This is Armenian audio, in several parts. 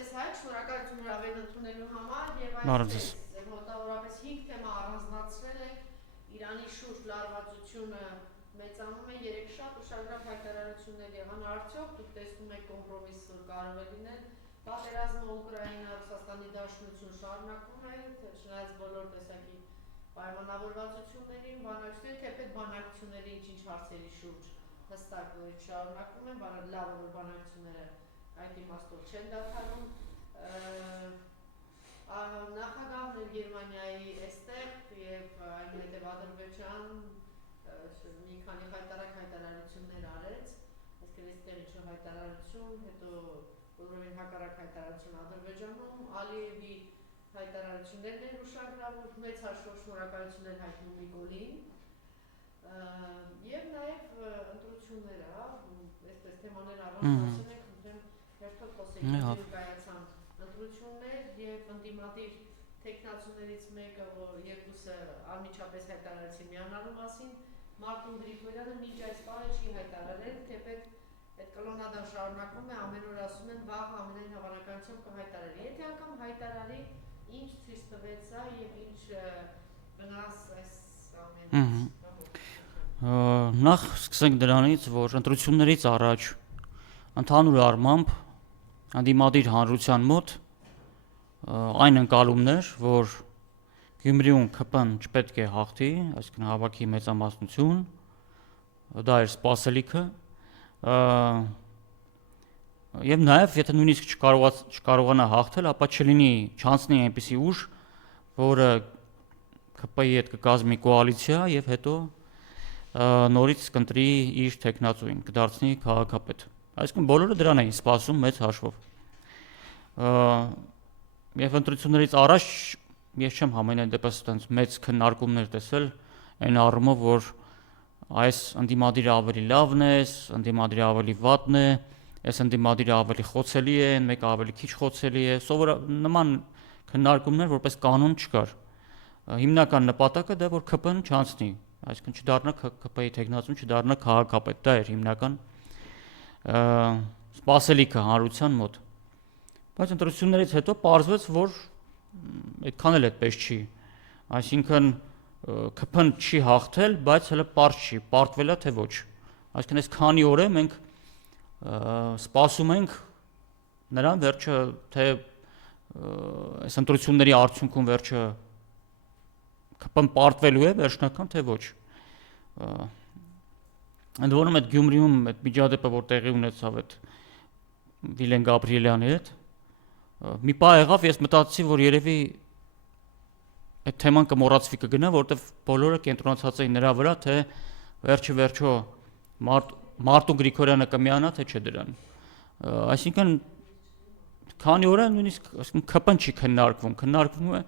ես հայտ շնորհակալություն հրավերն ընդունելու համար եւ այսպես մոտավորապես 5 թեմա առանձնացրել ենք Իրանի շուրջ լարվածությունը մեծանում է երեքշաբթ ուշագրավ հայտարարություններ եղան արդյոք դուք տեսնում եք կոմպրոմիս կարող է լինել պատերազմը Ուկրաինա Ռուսաստանի Դաշնություն շարունակվում է չնայած բոլոր տեսակի պայմանավորվածություններին բանակցությունների թեպետ բանակցությունների ինչ հարցերի շուրջ հստակ շարունակվում են լավ է որ բանակցությունները այդ իմաստով չեն դադարում նախագահն էր Գերմանիայի այստեղ եւ այնուհետեւ Ադրբեջան մի քանի հայտարարություններ արեց այսինքն այստեղ ինչ-որ հայտարարություն հետո բոլորովին հակառակ հայտարարություն Ադրբեջանում Ալիևի հայտարարություններն են ուշագրավ մեծ հաշվով շնորհակալություններ հայտնում Նիկոլին եւ նաեւ ընտրությունները այսպես թեմաներ առանձնացնել ենք խնդրեմ հերթով խոսենք ներկայացան ընտրություններ եւ ընդդիմադիր տեխնացուներից մեկը որ երկուսը անմիջապես հայտարարեցին միանալու մասին Մարտին Գրիգորյանը մինչ այս պահը չի հայտարարել թեպետ այդ կլոնադան շարունակվում է ամեն օր ասում են վաղ ամենայն հավանականությամբ կհայտարարի եթե անգամ հայտարարի ինչ ցույց տվեց սա եւ ինչ վնաս այս ամենից նախ սկսենք դրանից որ ընտրություններից առաջ ընդհանուր առմամբ անդիմադիր հանրության մոտ այն ընկալումներ որ Գյումրիում ԿՊ-ն չպետք է հաղթի այսինքն հավաքի մեծամասնություն դա էր սպասելիքը եւ նաեւ եթե նույնիսկ չկարողանա հաղթել ապա չանցնի այնպիսի ուժ որը ԿՊ-ի հետ կկազմի կոալիցիա եւ հետո նորից կընտրի իր տեխնացուին կդարձնի քաղաքապետ այսինքն բոլորը դրան էին սպասում մեծ հաշվով եւ ընտրություններից առաջ ես չեմ համենայն դեպս այդպես մեծ քննարկումներ տեսել այն առումով որ այս ընդդիմադիրը ավելի լավն է ընդդիմադիրը ավելի վատն է այս ընդդիմադիրը ավելի խոցելի է մեկը ավելի քիչ խոցելի է նման քննարկումներ որպես կանոն չկար հիմնական նպատակը դա որ ԿՊ-ն չանցնի այսինքն չդառնա ԿՊ-ի տեխնացուն չդառնա քաղաքապետ դա էր հիմնական սպասելիքը հանրության մոտ բայց ընտրություններից հետո պարզվեց որ այդքան էլ այդպես չի այսինքն ԿՊ-ն չի հաղթել բայց հələ պարզ չի պարտվել է թե ոչ այսինքն այս քանի օր է մենք սպասում ենք նրան վերջը թե այս ընտրությունների արդյունքում վերջը ԿՊ-ն պարտվելու է վերջնական թե ոչ ընդ որում այդ Գյումրիում այդ միջադեպը որ տեղի ունեցավ այդ Վիլեն Գաբրիելյանի հետ մի պահ եղավ ես մտածեցի որ երևի այդ թեման կմոռացվի կգնա որովհետև բոլորը կենտրոնացած էին նրա վրա թե վերջը Մարտուն Գրիգորյանը կմիանա թե չէ դրան այսինքն քանի օր է նույնիսկ այսինքն ԿՊ-ն չի քննարկվում է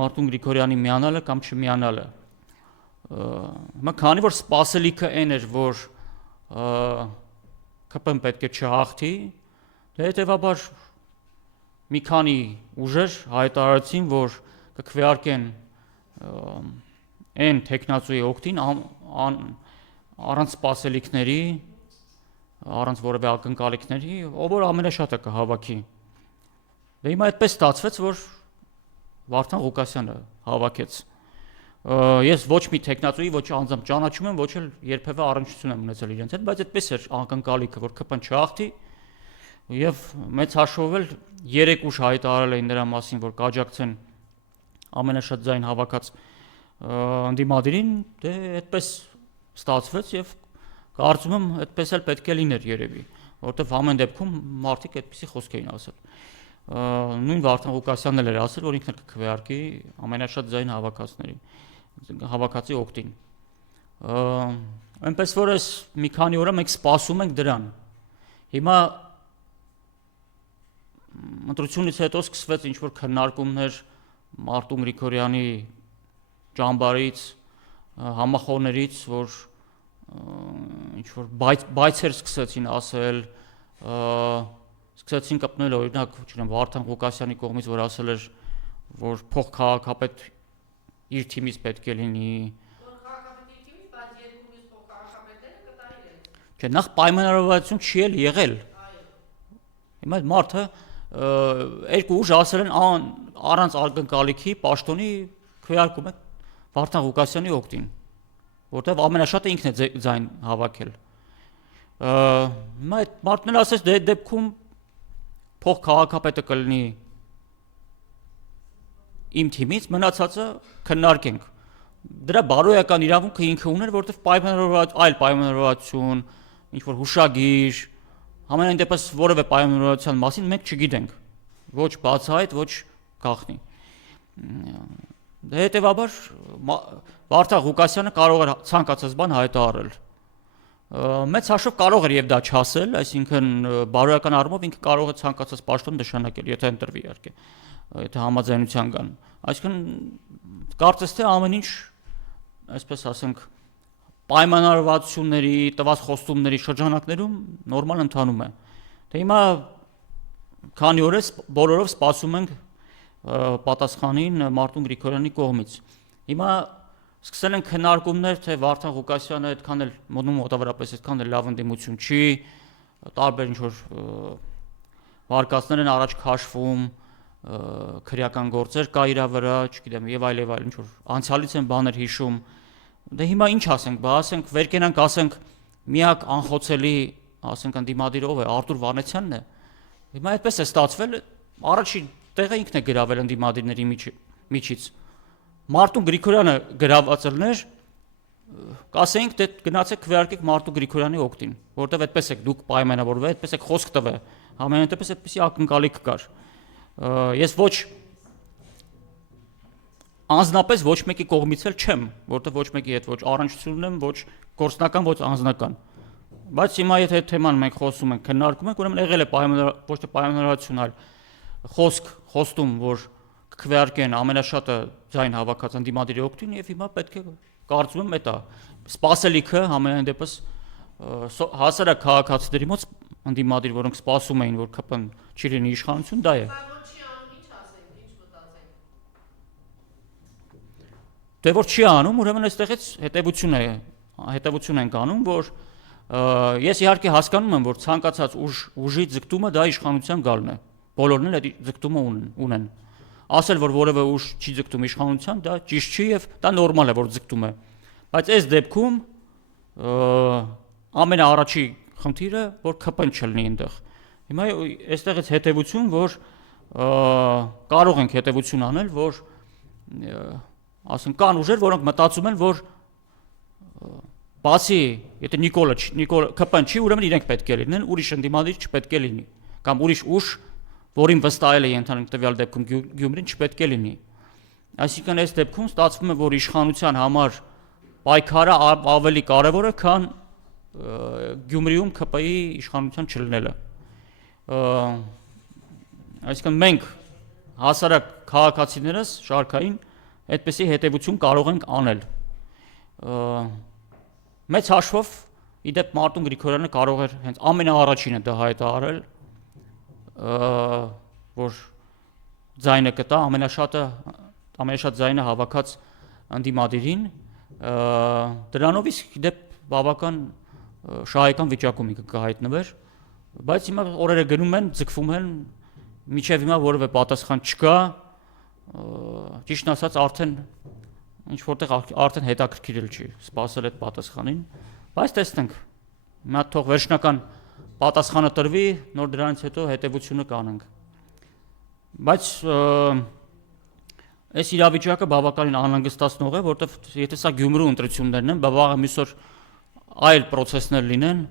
Մարտուն Գրիգորյանի միանալը կամ չմիանալը հիմա քանի որ սպասելիքը այն էր որ ԿՊ-ն պետք է չհաղթի դե հետեւաբար մի քանի ուժեր հայտարարեցին որ կքվեարկեն այն տեխնացուի օգտին առանց սպասելիքների առանց որևէ ակնկալիքների ով որ ամենաշատը կհավաքի դե հիմա այդպես ստացվեց որ Վարդան Ղուկասյանը հավաքեց ես ոչ մի տեխնացուի ոչ անձամբ ճանաչում եմ ոչ էլ երբևէ առնչություն եմ ունեցել իրենց հետ բայց այդպես էր ակնկալիքը որ ԿՊ-ն չհաղթի եւ մեծ հաշվով էլ 3 ուժ հայտարարել էին նրա մասին որ կաջակցեն ամենաշատ ձայն հավաքած ընդդիմադիրին դե այդպես ստացվեց եւ կարծում եմ այդպես էլ պետք է լիներ երևի որովհետեւ ամեն դեպքում մարդիկ այդպիսի խոսք էին ասել նույն Վարդան Ղուկասյանն էլ էր ասել որ ինքն էլ կքվեարկի ամենաշատ ձայն հավաքածի օգտին այնպես որ այս մի քանի օր մենք սպասում ենք դրան հիմա ընտրությունից հետո սկսվեց ինչ որ քննարկումներ Մարտուն Գրիգորյանի ճամբարից համախոհներից որ ինչ որ բայցեր սկսեցին ասել սկսեցին կպնել օրինակ չգիտեմ Վարդան Ղուկասյանի կողմից որ ասել էր որ փոխքաղաքապետ իր թիմից պետք է լինի քաղաքապետի թիմից բայց երկու մյուս փոխքաղաքապետները կտա իրենց Չէ նախ պայմանավորվածություն չի էլ եղել Հիմա այդ մարդը երկու ուժ ասել են առանց ակնկալիքի պաշտոնի քվեարկում է Վարդան Ղուկասյանի օգտին, որտեղ ամենաշատը ինքն է ձայն հավաքել։ Այդ մարդն էլ ասեց, դե դեպքում փող քաղաքապետը կլինի իմ թիմից, մնացածը քննարկենք։ Դրա բարոյական իրավունքը ինքը ուներ, որտեղ այլ պայմանավորվածություն, ինչ որ հուշագիր, ամենայն դեպս որևէ պայմանավորվածության մասին մենք չգիտենք, ոչ բացահայտ, ոչ գաղտնի։ Հետևաբար Վարդան Ղուկասյանը կարող էր ցանկացած բան հայտարարել։ Մեծ հաշվով կարող էր եւ դա չասել, այսինքն բարոյական առումով ինքը կարող է ցանկացած պաշտոն նշանակել, եթե ընտրվի իհարկե, եթե համաձայնության կան։ Այսինքն կարծես թե ամեն ինչ, այսպես ասենք, պայմանավորվածությունների, տված խոստումների շրջանակներում նորմալ ընթանում է։ Դե հիմա քանի օր է բոլորով սպասում ենք պատասխանին Մարտուն Գրիգորյանի կողմից։ Հիմա սկսել են քննարկումներ, թե Վարդան Ղուկասյանը այդքան էլ մոտավորապես այդքան էլ լավ ընդդիմություն չի, տարբեր ինչ-որ վարկածներ են առաջ քաշվում, քրեական գործեր կա իր վրա, չգիտեմ, եւ այլ, ինչ-որ անցյալից են բաներ հիշում։ Դե հիմա ինչ ասենք, բա ասենք, վեր կենանք, ասենք, միակ անխոցելի, ասենք, ընդդիմադիր ով է, Արտուր Վանեցյանն է։ Հիմա այդպես է ստացվել, առաջին տեղը ինքն է գրավել ընդդիմադիրների միջից։ Մարտուն Գրիգորյանը գրաված ելներ, կասենք, դե գնացեք քվեարկեք Մարտուն Գրիգորյանի օգտին, որտեղ այդպես եք դուք պայմանավորվել, այդպես եք խոսք տվել, ամենատեպս այդպեսի ակնկալիք կար։ Ես ոչ անձնապես ոչ մեկի կողմից էլ չեմ, որտեղ ոչ մեկի հետ ոչ առնչություն ունեմ, ոչ գործնական, ոչ անձնական։ Բայց հիմա եթե թեման մենք խոսում ենք, քննարկում ենք, ուրեմն եղել է ոչ թե պայմանավորություն, այլ խոստում, որ քվեարկեն ամենաշատը ձայն հավաքած ընդդիմադիրի օգտին, եւ հիմա պետք է կարծում եմ դա սպասելիքը ամենայն դեպս հասարակ քաղաքացիների մոտ ընդդիմադիր, որոնք սպասում էին, որ ԿՊ-ն չի լինի իշխանություն, դա է։ Դե որ չի անում, ուրեմն այստեղից հետևություն ենք անում, որ ես իհարկե հասկանում եմ, որ ցանկացած ուժի ձգտումը դա իշխանության գալն է։ Բոլորն էլ այդ ձգտումը ունեն։ Ասել, որ որևէ ուժ չի ձգտում իշխանության, դա ճիշտ չի եւ դա նորմալ է, որ ձգտում է։ Բայց այս դեպքում ամենաառաջի խնդիրը, որ ԿՊ-ն չլինի այնտեղ։ Հիմա այստեղից հետևություն, որ կարող ենք հետևություն անել, որ ասենք կան ուժեր, որոնք մտածում են, որ բացի եթե ԿՊ-ն չի, ուրեմն իրենք պետք է լինեն, ուրիշ ընդդիմադիր չպետք է լինի, կամ ուրիշ ուժ, որին վստահել է ենթադրենք տվյալ դեպքում Գյումրին չպետք է լինի։ Այսինքն այս դեպքում ստացվում է, որ իշխանության համար պայքարը ավելի կարևոր է, քան Գյումրիում ԿՊ-ի իշխանության չլինելը։ Այսինքն մենք հասարակ քաղաքացիներս շարքային այդպեսի հետևություն կարող ենք անել։ Մեծ հաշվով իդեպ Մարտուն Գրիգորյանը կարող էր հենց ամենաառաջինը դա հայտարարել, որ ձայնը կտա ամենաշատ ձայնը հավաքած ընդդիմադիրին, դրանով իսկ իդեպ բավական շահեկան վիճակում կհայտնվեր, բայց հիմա օրերը գնում են, ձգվում են, մինչև հիմա որևէ պատասխան չկա, ճիշտն ասած արդեն ինչ որտեղ արդեն հետաքրքիրել չի սպասել այդ պատասխանին, բայց տեսնենք, հիմա թող վերջնական պատասխանը տրվի, նոր դրանից հետո հետևությունը կանենք։ Բայց այս իրավիճակը բավականին անհանգստացնող է, որտեղ եթե սա Գյումրու ընտրություններն են, բավական մյուս օր այլ process-ներ լինեն,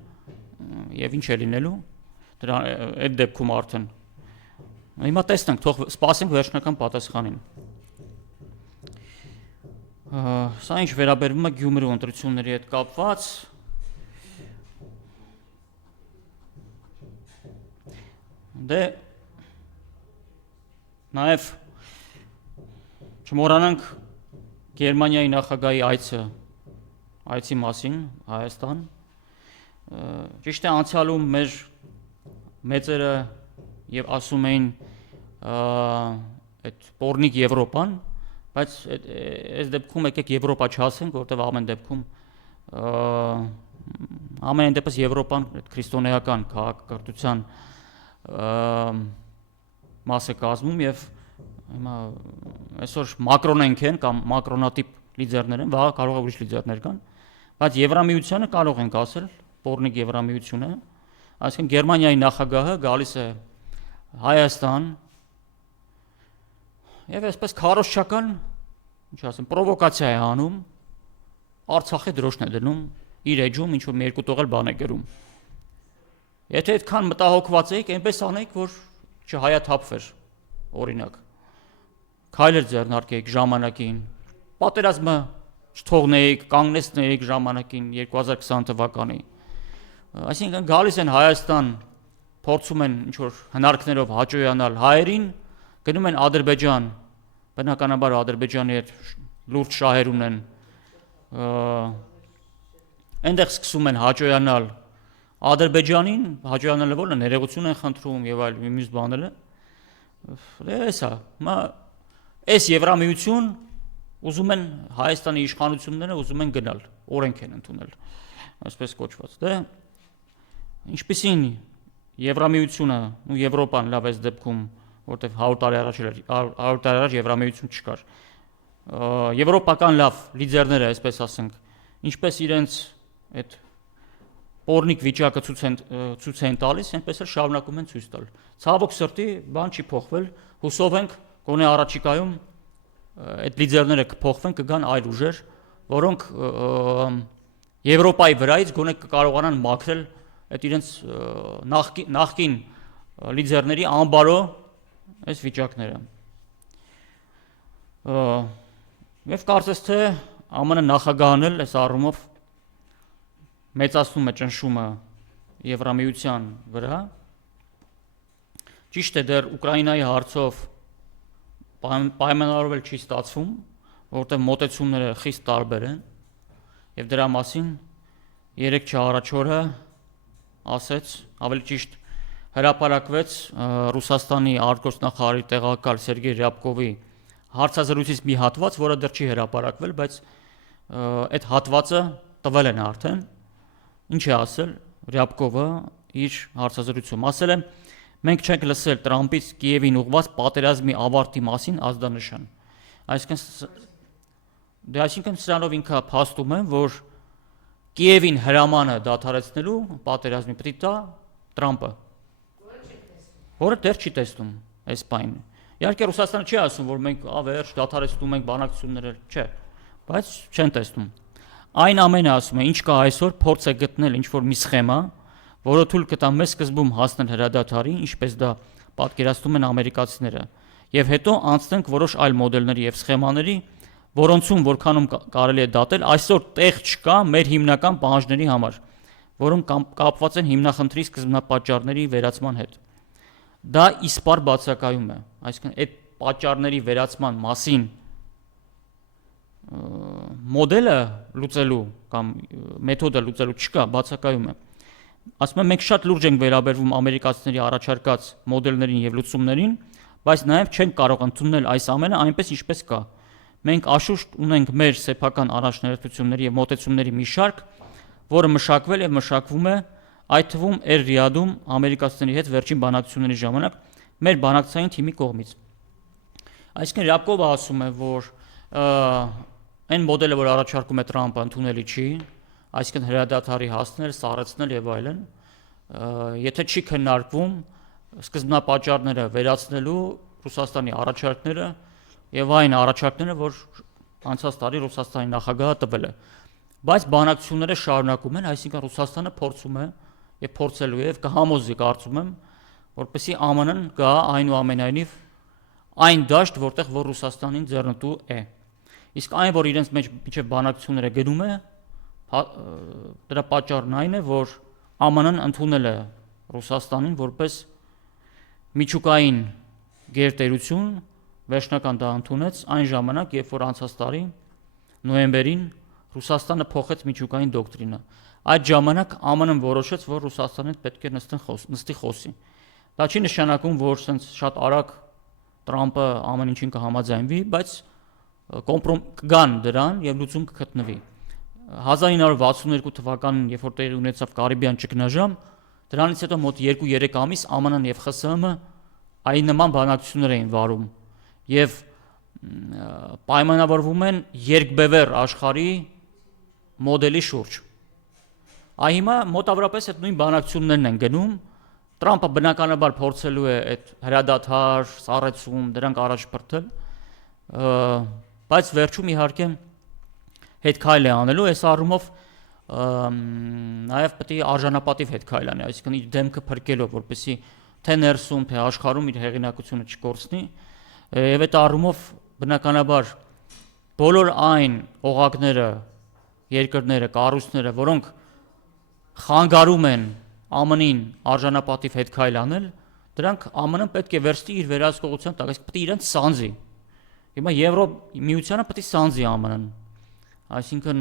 եւ ինչ է լինելու, դրա այդ դեպքում արդեն։ Հիմա տեսնենք, թող սպասենք վերջնական պատասխանին։ Սա ինչ վերաբերվում է Գյումրու ընտրությունների հետ կապված, դե նաև չմոռանանք Գերմանիայի նախագահի այցի մասին Հայաստան։ Ճիշտ է, անցյալում մեր մեծերը եւ ասում էին այդ Պորնիկ Եվրոպան, բայց այս դեպքում եկեք Եվրոպա չասենք, որտեղ ամեն դեպքում ամենայն դեպս Եվրոպան այդ քրիստոնեական քաղաքակրթության մաս է կազմում եւ հիմա այսօր մակրոնենք են կամ մակրոնատիպ լիդերներ են, վաղ կարող է ուրիշ լիդերներ կան, բայց Եվրամիությանը կարող ենք ասել, Պորնիկ Եվրամիությունը, այսինքն Գերմանիայի նախագահը գալիս է Հայաստան եւ այսպես քարոզչական, ինչ ասեմ, պրովոկացիա է անում, Արցախի դրոշն է դնում, իր էջում ինչ որ մի երկու տողել բան է գրում։ Եթե այդքան մտահոգված էիք, այնպես անեիք, որ չհայաթափվեր, օրինակ։ Քայլեր ձեռնարկեիք ժամանակին, պատերազմը չթողնեիք, կանգնեցնեիք ժամանակին 2020 թվականի։ Այսինքն գալիս են Հայաստան, փորձում են ինչ որ հնարքներով հաճոյանալ հայերին, գնում են Ադրբեջան, բնականաբար Ադրբեջանի հետ լուրջ շահեր ունեն, այնտեղ սկսում են հաճոյանալ Ադրբեջանին, հաճոյանալը որն է, ներողություն են խնդրում եւ այլ մյուս բաները։ Էսա, այս Եվրամիություն ուզում են Հայաստանի իշխանությունները ուզում են գնալ, օրենք են ընդունել, այսպես կոչված։ Դե ինչպեսին Եվրամիությունը ու Եվրոպան լավ էս դեպքում, որտեղ 100 տարի առաջ Եվրամիություն չկար։ Եվրոպական լավ լիդերները, այսպես ասենք, ինչպես իրենց այդ Պորնիկ վիճակը ցույց են տալիս, այնպես էլ շարունակում են ցույց տալ։ Ցավոք սրտի բան չի փոխվել, հուսով ենք գոնե առաջիկայում այդ լիդերները կփոխվեն, կգան այլ ուժեր, որոնք Եվրոպայի վրայից գոնե կկարողանան մաքրել այդ իրենց նախկին լիդերների անբարո այս վիճակները։ Եվ կարծես թե ԱՄՆ նախագահն էլ այս առումով մեծացնում է ճնշումը Եվրամիության վրա։ Ճիշտ է, դեռ Ուկրաինայի հարցով պայմանավորվել չի ստացվում, որտեղ մոտեցումները խիստ տարբեր են, եւ դրա մասին 3 առաջ օրը ասեց, ավելի ճիշտ հրապարակվեց Ռուսաստանի արտգործնախարարի տեղակալ Սերգեյ Ռյաբկովի հարցազրույցից մի հատված, որը դեռ չի հրապարակվել, բայց այդ հատվածը տվել են արդեն։ Ինչ է ասել Ռյաբկովը իր հարցազրույցում, ասել է. մենք չենք լսել Տրամպից Կիևին ուղղված պատերազմի ավարտի մասին ազդանշան։ Այսինքն սրանով ինքը փաստում է, որ Կիևին հրամանը դադարեցնելու պատերազմի պետք է տա Տրամպը, որը դեռ չի տեսնում այս բանը։ Իհարկե Ռուսաստանը չի ասում, որ մենք ավերջ դադարեցնում ենք բանակցությունները, չէ, բայց չեն տեսնում։ Այն ամենը ասում է, ինչ կա այսօր, փորձ է գտնել ինչ-որ մի սխեմա, որը թույլ կտա մեզ սկզբում հասնել հրադադարի, ինչպես դա պատկերացնում են ամերիկացիները, եւ հետո անցնենք որոշ այլ մոդելների եւ սխեմաների, որոնցում որքանում կարելի է դատել, այսօր տեղ չկա մեր հիմնական պահանջների համար, որոնք կապված են հիմնախնդրի սկզբնապատճառների վերացման հետ։ Դա իսպար բացակայում է, այսինքն այդ պատճառների վերացման մասին մոդելը լուծելու կամ մեթոդը լուծելու չկա, բացակայում է։ Ասում եմ, մենք շատ լուրջ ենք վերաբերվում ամերիկացիների առաջարկած մոդելներին եւ լուծումներին, բայց նաեւ չենք կարող ընդունել այս ամենը այնպես ինչպես կա։ Մենք աշուշտ ունենք մեր սեփական առաջնահերթությունների եւ մոտեցումների մի շարք, որը մշակվել եւ մշակվում է այդ թվում Ռիադում ամերիկացիների հետ վերջին բանակցությունների ժամանակ մեր բանակցային թիմի կողմից։ Այսինքն Ռյաբկովը ասում է, որ այն մոդելը, որ առաջարկում է Տրամպը, ընդունելի չի, այսինքն հրադադարի հասնել, սառեցնել եւ այլն, եթե չի քննարկվում սկզբնապատճառները վերացնելու Ռուսաստանի առաջարկները եւ այն առաջարկները, որ անցած տարի Ռուսաստանի նախագահը տվել է։ Բայց բանակցությունները շարունակում են, այսինքն Ռուսաստանը փորձում է եւ փորձելու է եւ կհամոզի, կարծում եմ, որպեսզի ԱՄՆ-ն գա այնուամենայնիվ այն դաշտ, որտեղ որ Ռուսաստանին ձեռնտու է։ Իսկ այն, որ իրենց մեջ միջև բանակցությունները գնում է, դրա պատճառն այն է, որ ԱՄՆ-ն ընդունել է Ռուսաստանին որպես միջուկային գերտերություն, վերջնական դա ընդունեց այն ժամանակ, երբ որ անցած տարի նոյեմբերին Ռուսաստանը փոխեց միջուկային դոկտրինը։ Այդ ժամանակ ԱՄՆ-ն որոշեց, որ Ռուսաստանին պետք է նստի խոսի։ Դա չի նշանակում, որ սենց շատ արագ Տրամպը ամեն ինչին կհամաձայնվի, բայց կգան դրան եւ լուծում կգտնվի։ 1962 թվականին, երբ որ տեղի ունեցավ Կարիբյան ճգնաժամ, դրանից հետո մոտ 2-3 ամիս ԱՄՆ-ն եւ ԽՍՀՄ այն նման բանակցություններ էին վարում եւ պայմանավորվում են երկբևեռ աշխարհի մոդելի շուրջ։ Այ հիմա մոտավորապես այդ նույն բանակցություններն են գնում, Տրամպը բնականաբար փորձելու է այդ հրադադար, սառեցում, դրանք առաջ բրթել, բայց վերջում իհարկե հետ քայլ է անելու, այս առումով նաև պետք է արժանապատիվ հետ քայլ անի, այսինքն իր դեմքը փրկելով, որպեսզի թե ներսում, թե աշխարհում իր հեղինակությունը չկորցնի, եւ այդ առումով բնականաբար բոլոր այն օղակները, երկրները, կառույցները, որոնք խանգարում են ԱՄՆ-ին արժանապատիվ հետ քայլ անել, դրանք ԱՄՆ-ն պետք է վերցնի իր վերահսկողության տակ, այսինքն պետք է իրենց սանձի։ Հիմա Եվրոմիությանը պետք է սանձի ԱՄՆ-ն, այսինքն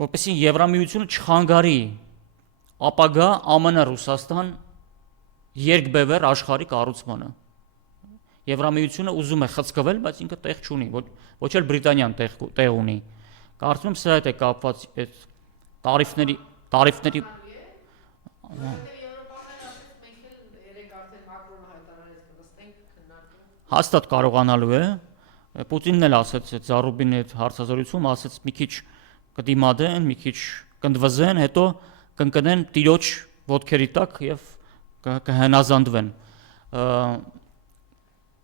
որպեսզի Եվրամիությունը չխանգարի ապագա ԱՄՆ-Ռուսաստան երկբևեռ աշխարհի կառուցմանը։ Եվրամիությունը ուզում է խցկվել, բայց ինքը տեղ չունի, ոչ էլ Բրիտանիան տեղ ունի։ Կարծում եմ սրա հետ է կապված այդ տարիֆների հաստատ կարողանալու է, Պուտինն էլ ասաց այդ Զարուբինի այդ հարցազրույցում, ասաց մի քիչ կդիմադեն, մի քիչ կընդվզեն, հետո կընկնեն տիրոջ ոտքերի տակ եւ կհնազանդվեն։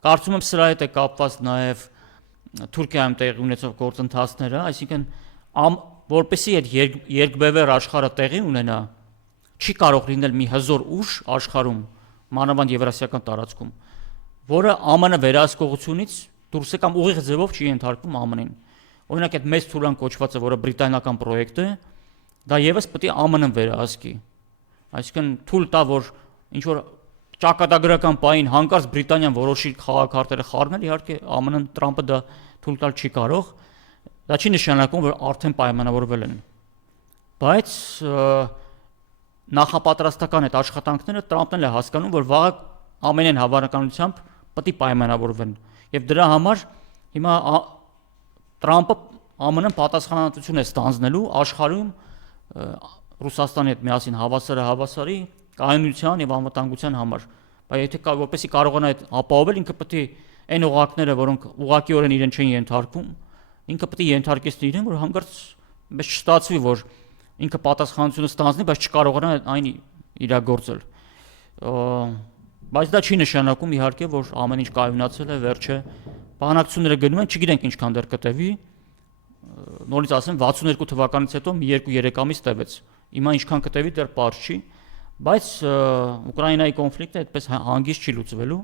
Կարծում եմ սրա հետ է կապված նաեւ Թուրքիայում տեղի ունեցող գործընթացները, այսինքն որպեսզի այդ երկբևեռ աշխարհը տեղի ունենա, չի կարող լինել մի հզոր ուժ աշխարհում, մանավանդ եվրասիական տարածքում, որը ԱՄՆ վերահսկողությունից դուրս է կամ ուղիղ ձևով չի ենթարկվում ԱՄՆ-ին։ Օրինակ այդ մեծ թուրան կոչվածը, որը բրիտանական պրոյեկտ է, դա եւս պետք է ԱՄՆ-ն վերահսկի։ Այսինքն թույլ տա, որ ինչ որ ճակատագրական պահին հանկարծ Բրիտանիան որոշի խաղակարտերը խառնել, իհարկե ԱՄՆ-ն Տրամպը դա թույլ տալ չի կարող։ Դա չի նշանակում, որ արդեն պայմանավորվել են։ Բայց նախապատրաստական այդ աշխատանքները Տրամպն էլ է հասկանում, որ վաղը ամենայն հավանականությամբ պետք է պայմանավորվեն։ Եվ դրա համար հիմա Տրամպը ԱՄՆ-ն պատասխանատվություն է ստանձնելու աշխարհում Ռուսաստանի հետ միասին հավասարի կայունության եւ անվտանգության համար։ Բայց եթե որպեսի կարողանա այդ ապահովել, ինքը պետք է այն օղակները, որոնք ուղղակիորեն իրեն չեն ենթարկվում, ինքը պետք է ենթարկեցնի իրեն, որ հանկարծ մեզ չստացվի, որ ինքը պատասխանատվությունը ստանձնի, բայց չկարողանա այն իրագործել։ Բայց դա չի նշանակում իհարկե, որ ամեն ինչ կայունացել է, վերջը բանակցությունները գնում են, չգիտենք ինչքան դեռ կտևի։ Նորից ասեմ 62 թվականից հետո մի 2-3 ամիս տևեց։ Հիմա ինչքան կտևի դեռ պարզ չի, բայց Ուկրաինայի կոնֆլիկտը այդպես հանգիստ չի լուծվելու,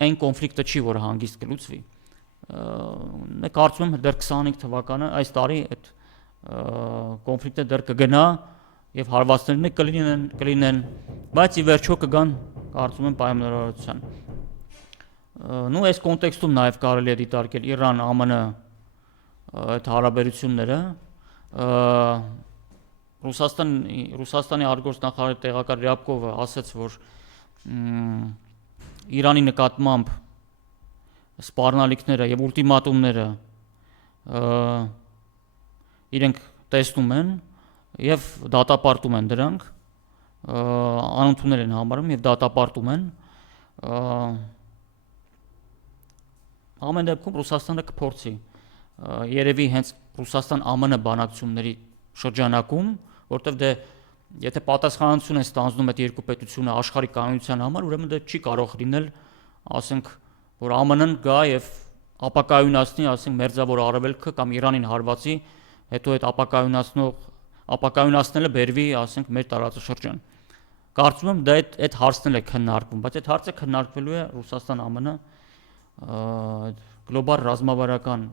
այն կոնֆլիկտը չի, որը հանգիստ կլուծվի։ Կարծում եմ դեռ 25 թվականը այս տարի այդ կոնֆլիկտը դեռ կգնա եւ հարվածներն կլինեն, բայց ի վերջո կգան, կարծում եմ, պայմանավորվածության։ Նու այս կոնտեքստում նաեւ կարելի է դիտարկել Իրան-ԱՄՆ այդ հարաբերությունները, Ռուսաստանի արտգործնախարար տեղակալ Ռյաբկովը ասաց, որ Իրանի նկատմամբ սպառնալիքները եւ ուլտիմատումները իրենք տեսնում են եւ դատապարտում են դրանք, անընդունել են համարում եւ դատապարտում են։ Ամեն դեպքում Ռուսաստանը կփորձի երևի հենց Ռուսաստան-ԱՄՆ բանակցությունների շրջանակում, որտեղ դե եթե պատասխանատվություն են ստանձնում այդ երկու պետությունը աշխարհի կանոնության համար, ուրեմն դա չի կարող լինել, ասենք, որ ԱՄՆ-ն գա եւ ապակայունացնի, ասենք, Մերձավոր Արևելքը կամ Իրանին հարվածի, հետո այդ ապակայունացնելը բերվի, ասենք, մեր տարածաշրջան։ Կարծում եմ դա այդ հարցն է քննարկվում, բայց այդ հարցը քննարկվելու է Ռուսաստան-ԱՄՆ գլոբալ ռազմավարական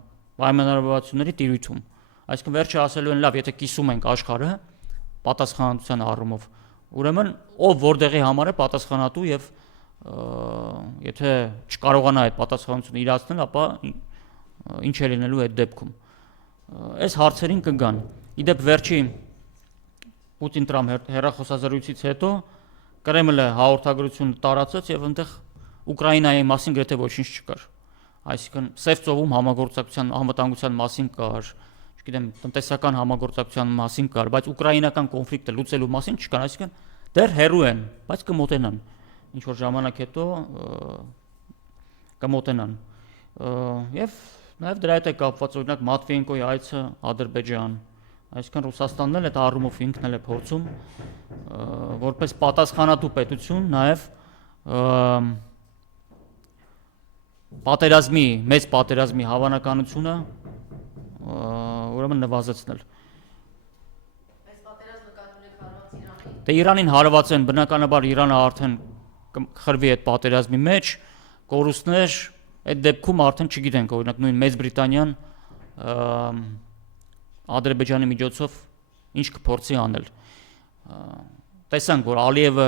պայմանավորվածությունների տիրույթում։ Այսինքն վերջը ասելու են, լավ, եթե կիսում ենք աշխարհը պատասխանատվության առումով, ուրեմն ով որտեղի համար է պատասխանատու եւ եթե չկարողանա այդ պատասխանատվությունը իրացնել, ապա ինչ է լինելու այդ դեպքում։ Այս հարցերին կգան։ Իդեպ վերջի Պուտին-Տրամփ հեռախոսազրույցից հետո Կրեմլը հաղորդագրություն տարածեց եւ այնտեղ Ուկրաինայի մասին գրեթե ոչինչ չկար։ Այսինքն Սև ծովում համագործակցության անվտանգության մասին կար, չգիտեմ, տնտեսական համագործակցության մասին կար, բայց ուկրաինական կոնֆլիկտը լուծելու մասին չկար, այսինքն դեռ հեռու են, բայց կմոտենան։ ինչ որ ժամանակ հետո կմոտենան։ Եվ նաև դրա հետ է կապված օրինակ Մատվիենկոյի այցը Ադրբեջան, այսինքն Ռուսաստանն էլ այդ առումով ինքն էլ է փորձում որպես պատասխանատու պետություն նաև մեծ պատերազմի հավանականությունը ուրեմն նվազեցնել։ Այս պատերազմը կատուլիկ հարված Իրանին։ Դե Իրանին հարվածեն, բնականաբար Իրանը արդեն կխրվի այդ պատերազմի մեջ, կորուստներ, այդ դեպքում արդեն չգիտենք, օրինակ նույն Մեծ Բրիտանիան Ադրբեջանի միջոցով ինչ կփորձի անել։ Տեսանք, որ Ալիևը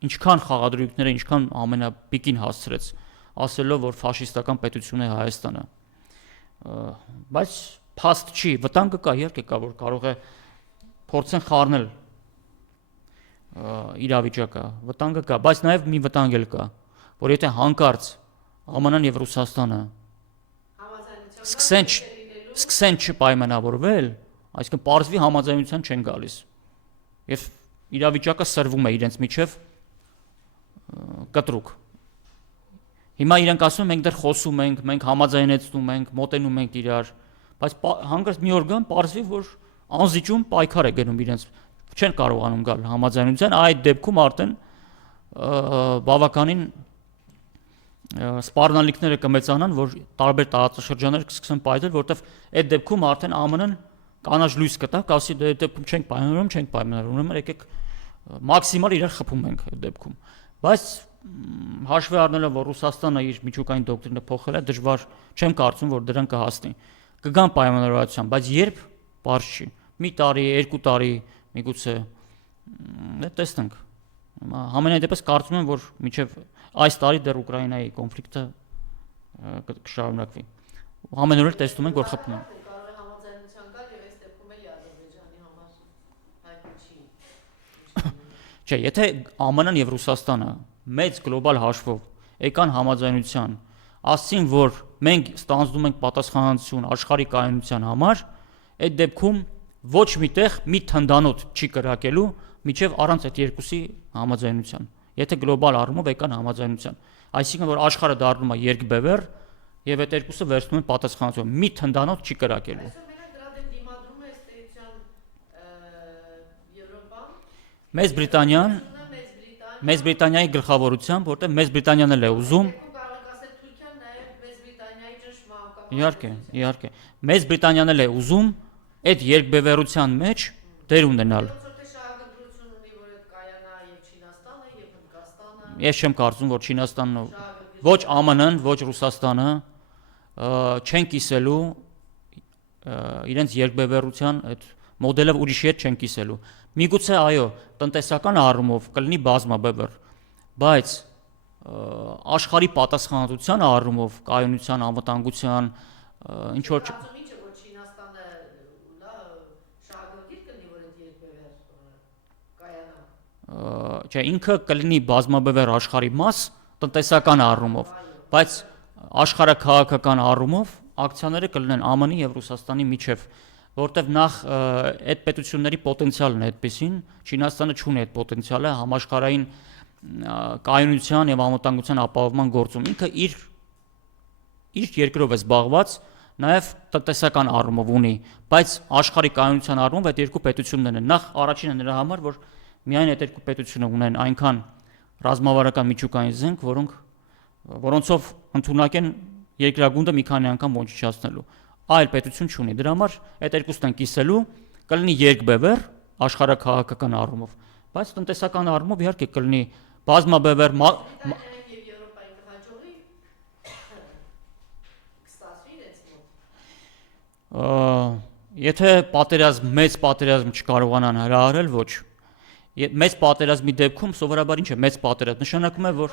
ինչքան խաղադրույքները, ինչքան ամենապիկին հասցրեց, ասելով, որ ֆաշիստական պետություն է Հայաստանը։ Բայց փաստ չի, վտանգը կա, իհարկե կա, որ կարող է փորձեն խառնել իրավիճակը, վտանգը կա, բայց նաև մի վտանգ էլ կա, որ եթե հանկարծ ԱՄՆ-ն եւ Ռուսաստանը սկսեն չպայմանավորվել, այսինքն պարզվի համաձայնության չեն գալիս։ Եվ իրավիճակը սրվում է իրենց միջև կտրուկ։ Հիմա իրենք ասում են մենք դեռ խոսում ենք, մենք համաձայնեցնում ենք, մոտենում ենք իրար, բայց հանկարծ մի օր գան պարզվի, որ անզիջում պայքար է գնում իրենց, չեն կարողանում գալ համաձայնության, այդ դեպքում արդեն բավականին սպառնալիքները կմեծանան, որ տարբեր տարածաշրջաններ կսկսեն պայթել, որտեղ այդ դեպքում արդեն ԱՄՆ-ն կանաչ լույս կտա, կասի դե այդ դեպքում չենք պայմանավորում, ուրեմն եկեք մաքսիմալ իրար խփում ենք այդ դեպքում։ Բայց հաշվի առնելով, որ Ռուսաստանը իր միջուկային դոկտրինը փոխել է, դժվար չեմ կարծում, որ դրան կհասնի։ Կգան պայմանավորվածության, բայց երբ բարձ չի։ Մի տարի, 2 տարի, միգուցե տեսնենք։ Համենայն դեպս կարծում եմ, որ մինչև այս տարի դեռ Ուկրաինայի կոնֆլիկտը կշարունակվի։ Ամենուրել տեսնում ենք, որ խփում են։ Կարող է համաձայնության գալ եւ այս դեպքում էլի Ադրբեջանի համար հայտնի չի։ Չէ, եթե ԱՄՆ-ն եւ Ռուսաստանը մեծ գլոբալ հաշվով եկան համաձայնության, ասցին, որ մենք ստանձնում ենք պատասխանատվություն աշխարհի կայունության համար, այդ դեպքում ոչ միտեղ մի թնդանոթ չի կրակելու միջև առանց այդ երկուսի համաձայնության։ Եթե գլոբալ առումով եկան համաձայնության, այսինքն որ աշխարհը դառնում է երկբևեռ եւ այդ երկուսը վերցնում են պատասխանատվություն, մի թնդանոթ չի կրակելու։ Այսօր մենակ դրա դեմ դիմադրում է ըստ էության Եվրոպան, Մեծ Բրիտանիան, Մեծ Բրիտանիայի գլխավորությամբ, որտեղ Մեծ Բրիտանիան էլ է ուզում։ Կարող եք ասել Թուրքիան նաեւ Մեծ Բրիտանիայի ճնշմամբ կապ։ Իհարկե։ Մեծ Բրիտանիան էլ է ուզում այդ երկբևեռության մեջ դեր ունենալ։ Շահագրգռություն ունի, որ այդ կայանա եւ Չինաստանը եւ Հնդկաստանը։ Ես չեմ կարծում, որ Չինաստանն ոչ ԱՄՆ-ն, ոչ Ռուսաստանը չեն կիսելու իրենց երկբևեռության այդ մոդելը ուրիշի հետ չեն կիսելու։ Միգուցե այո, տնտեսական առումով կլինի բազմաբևեռ, բայց աշխարհի պատասխանատվության առումով, կայունության, անվտանգության, ինչ որ որ Չինաստանը շահագրգիռ կլինի, որ այդ երկբևեռ կայանա։ չէ, ինքը կլինի բազմաբևեռ աշխարհի մաս տնտեսական առումով, բայց աշխարհաքաղաքական առումով ակցիաները կլինեն ԱՄՆ-ի եւ Ռուսաստանի միջև, որտեվ նախ այդ պետությունների պոտենցիալն է այդպեսին, Չինաստանը չունի այդ պոտենցիալը համաշխարհային կայունության եւ անվտանգության ապահովման գործում։ Ինքը իր երկրով է զբաղված, նաեւ տնտեսական առումով ունի, բայց աշխարհի կայունության առումով այդ երկու պետություններն են։ Նախ առաջինը նրա համար, որ միայն այդ երկու պետությունը ունեն այնքան ռազմավարական միջուկային զենք, որոնցով ընդունակ են երկրագունդը մի քանի անգամ ոչնչացնելու։ Այլ պետություն չունի։ Դրա համար այդ երկուսն են կիսելու, կլինի երկբևեռ աշխարհաքաղաքական առումով, բայց տնտեսական առումով իհարկե կլինի բազմաբևեռ եւ Եվրոպայի կհաջողի կստացվի իրենց մոտ։ Եթե մեծ պատերազմ չկարողանան հրահրել, ոչ։ Մեծ պատերազմի դեպքում սովորաբար ինչ է մեծ պատերազմ, նշանակում է, որ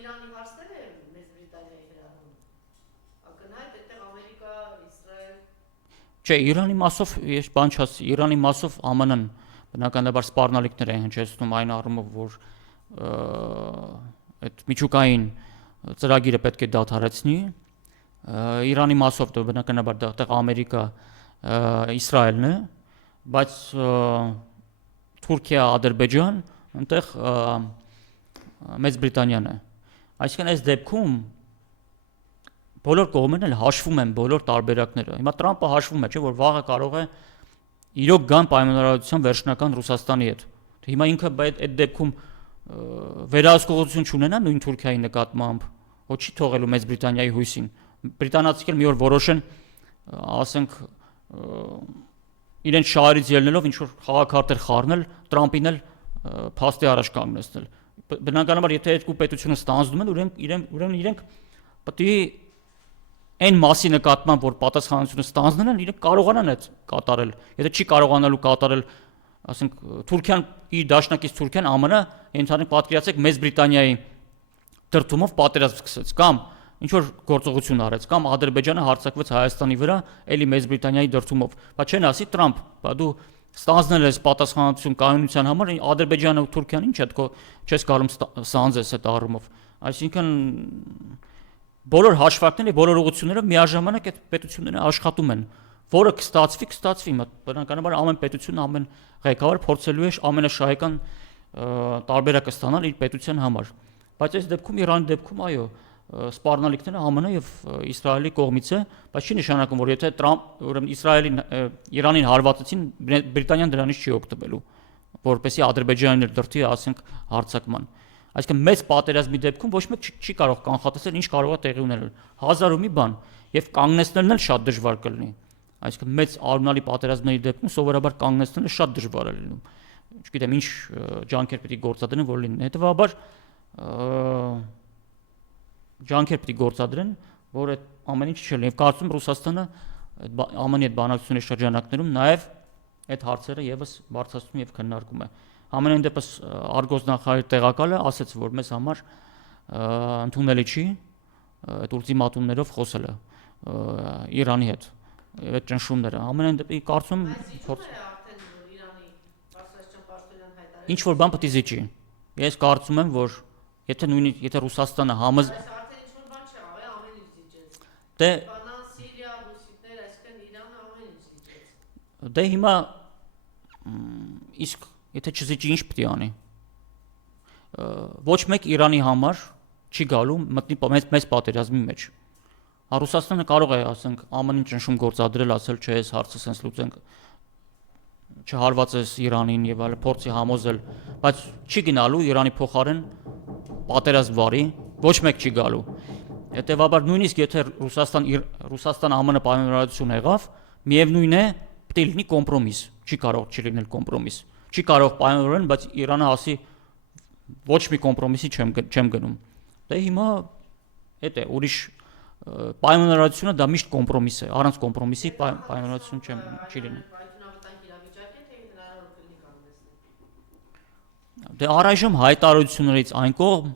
Իրանի հարցերը Մեծ Բրիտանիայի հրահրում։ Ակնհայտ այդտեղ Ամերիկա, Իսրայել։ Չէ, Իրանի մասով ես բան չասի, Իրանի մասով ԱՄՆ-ն բնականաբար սպառնալիքներ են հնչեցնում այն առումով, որ այդ միջուկային ծրագիրը պետք է դադարեցնի։ Իրանի մասով դա բնականաբար դեռ Ամերիկա, Իսրայելն է, բայց Թուրքիա, Ադրբեջան, այնտեղ Մեծ Բրիտանիան է։ Այսինքն այս դեպքում բոլոր կողմերն էլ հաշվում են բոլոր տարբերակները։ Հիմա Տրամպը հաշվում է, չէ՞ որ վաղը կարող է իրոք գան պայմանավորվածության վերջնական Ռուսաստանի հետ։ Հիմա ինքը այդ դեպքում վերահսկողություն չունենա նույն Թուրքիայի նկատմամբ, ոչ չի թողելու Մեծ Բրիտանիայի հույսին։ Բրիտանացիները մի օր որոշեն, ասենք, իրենց շահերից ելնելով ինչ որ խաղաքարտեր խառնել, Տրամպին էլ փաստի առաջ կանգնեցնել։ Բնականաբար, եթե երկու պետությունը ստանձնում են, ուրեմն իրենք պետք է այն մասի նկատմամբ, որ պատասխանատվությունը ստանձնել են, իրենք կարողանան այդ կատարել։ Եթե չի կարողանալու կատարել, ասենք, Թուրքիան իր դաշնակից Թուրքիան ԱՄՆ ընդհանրեն պատկերացեք Մեծ Բրիտանիայի դրդումով պատերազմ սկսեց, կամ ինչ որ գործողություն արեց, կամ Ադրբեջանը հարձակվեց Հայաստանի վրա, էլի Մեծ Բրիտանիայի դրդումով։ Բայց չեն ասի Տրամփ, դու ստանձնել ես պատասխանատվություն կայունության համար, Ադրբեջանը ու Թուրքիան ինչ է, չես կարող սանձես այդ առումով։ Այսինքն բոլոր հաշվարկները, բոլոր ուղղությունները միաժամանակ այդ պետությունները աշխատում են, որը կստացվի, բնականաբար ամեն պետություն, ամեն ղեկավար փորձելու է ամենաշահեկան տարբերակը ստանալ իր պետության համար։ Բայց այս դեպքում Իրանի դեպքում այո, սպառնալիքները ԱՄՆ եւ Իսրայելի կողմից է, բայց չի նշանակում, որ եթե ուրեմն Իրանին հարվածեցին, Բրիտանիան դրանից չի օգտվելու, որպեսզի Ադրբեջանին դրդի, ասենք, հարձակման։ Այսինքն մեծ պատերազմի դեպքում ոչ մեկ չի կարող կանխատեսել ինչ կարող է տեղի ունենալ։ 1000 ու մի բան եւ կանգնեցնելն էլ շատ դժվար կլինի։ Այսինքն մեծ արունալի պատերազմների դեպքում սովորաբար կանգնեցնելը շատ դժվար է լինում։ Չգիտեմ ինչ ջանքեր պետք է գործադրեն, որ լինեն։ Հետևաբար ջանքեր պետք է գործադրեն, որ այդ ամեն ինչ չլինի։ Եվ կարծում եմ Ռուսաստանը ԱՄՆ-ի հետ բանակցությունների շրջանակներում նաև այդ հարցերը եւս բարձրացնում եւ քննարկում է։ Ամենայն դեպս Արգոս նախարարի տեղակալը ասաց, որ մեզ համար ընդունելի չի այդ ուլտիմատումներով խոսելը Իրանի հետ։ Այդ ճնշումները ամենայն դեպս կարծում ինչ որ բան պետք է զիջի։ Ես կարծում եմ, որ եթե Ռուսաստանը Դե հիմա իսկ եթե չզիջի ինչ պետք է անի։ Ոչ մեկ Իրանի համար չի գալու մտնի մեծ պատերազմի մեջ։ Ռուսաստանը կարող է, ասենք, ԱՄՆ-ին ճնշում գործադրել, ասել, չէ, այս հարցը sense լուծենք, չհարվածես Իրանին եւ այլ փորձի համոզել, բայց չի գնալու Իրանի փոխարեն պատերազմ վարի, ոչ մեկ չի գալու։ Հետևաբար նույնիսկ եթե Ռուսաստան ԱՄՆ պայմանավորվածություն եղավ, միևնույն է պետք է լինի կոմպրոմիս, չի կարող չլինել կոմպրոմիս, չի կարող պայմանավորել, բայց Իրանը ասի ոչ մի կոմպրոմիսի չեմ գնում։ Դե հիմա այդ է, ուրիշ պայմանավորվածությունը դա միշտ կոմպրոմիս է, առանց կոմպրոմիսի պայմանավորվածություն չի լինի։ Դե առայժմ հայտարարություններից այն կողմ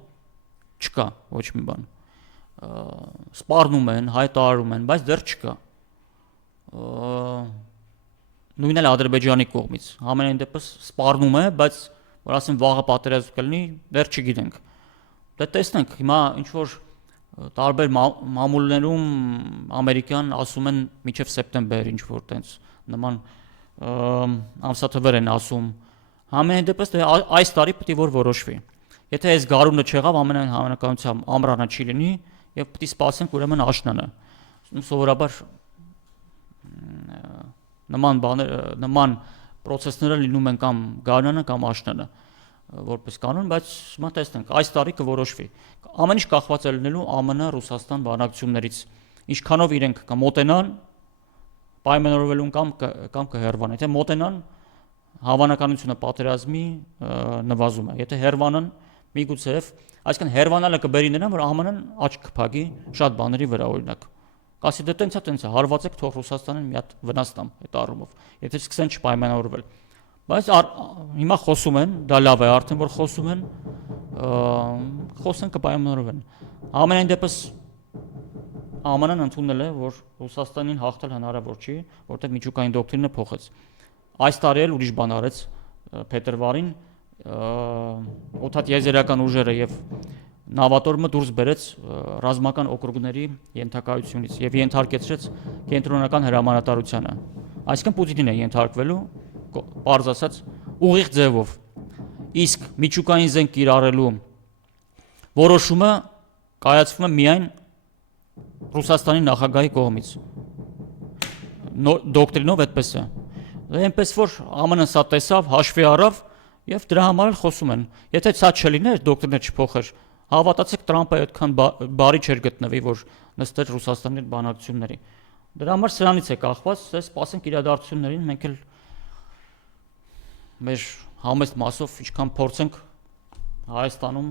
չկա ոչ մի բան։ Սպառնում են, հայտարարում են, բայց դեռ չկա։ Նույնն էլ Ադրբեջանի կողմից։ Ամենայն դեպս սպառնում է, բայց որ ասեմ վաղը պատերազմ կլինի, դեռ չգիտենք։ Դե տեսնենք, հիմա ինչ որ տարբեր մամուլներում ամերիկյան ասում են մինչև սեպտեմբեր ինչ որ տենց նման ամսաթվեր են ասում։ Ամենայն դեպս այս տարի պետք է որ որոշվի։ Եթե այս գարունը չեղավ, ամենայն հավանականությամբ ամռանը չի լինի եւ պետք է սպասենք ուրեմն աշնանը։ Սովորաբար նման process-ները լինում են կամ գարնանը կամ աշնանը որպես կանոն, բայց հիմա տեսնենք, այս տարի կորոշվի։ Ամեն ինչ կախված է լինելու ԱՄՆ-Ռուսաստան բանակցություններից։ Ինչքանով իրենք կմոտենան պայմանավորվելուն կամ կհեռվան։ Եթե մոտենան, հավանականությունը պատերազմի նվազում է։ Եթե հեռվանան, միգուցե, այսինքն հեռվանալը կբերի նրան, որ ԱՄՆ-ն աչք կփակի շատ բաների վրա, օրինակ։ Կասի դե տենց է, հարվածեք թող Ռուսաստանին մի հատ վնաս տամ այդ առումով, եթե սկսեն չպայմանավորվել։ Բայց հիմա խոսում են, դա լավ է, արդեն որ խոսում են, խոսեն կպայմանավորվեն։ Ամենայն դեպս ԱՄՆ-ն ընդունել է, որ Ռուսաստանին հաղթել հնարավոր չի, որտեղ միջուկային դոկտրինը փոխեց։ Այս տարի էլ ուրիշ բան արեց փետրվարին, օդատիեզերական ուժերը եւ նավատորմը դուրս բերեց ռազմական օկրուգների ենթակայությունից եւ ենթարկեցրեց կենտրոնական հրամանատարությանը։ Այսինքն Պուտինին է ենթարկվելու, պարզ ասած, ուղիղ ձևով։ Իսկ միջուկային զենք կիրառելու որոշումը կայացվում է միայն Ռուսաստանի նախագահի կողմից։ Դոկտրինով այդպես է։ Այնպես որ ԱՄՆ-ն սա տեսավ, հաշվի առավ եւ դրա համար էլ խոսում են։ Եթե սա չլիներ, դոկտրինը չփոխեր, հավատացեք Տրամպը այդքան բարի չէր գտնվի, որ նստեր Ռուսաստանի հետ բանակցությունների։ Դրա համար սրանից է կախված, սպասենք իրադարձություններին, մենք էլ մեր համեստ մասով ինչքան փորձենք Հայաստանում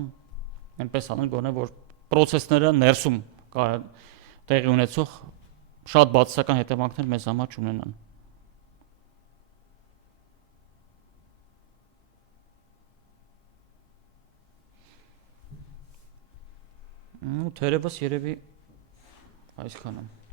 այնպես անել, գոնե որ process-ները ներսում տեղի ունեցող շատ բացասական հետևանքներ մեզ համար չունենան։ Թերևս երևի այսքանը։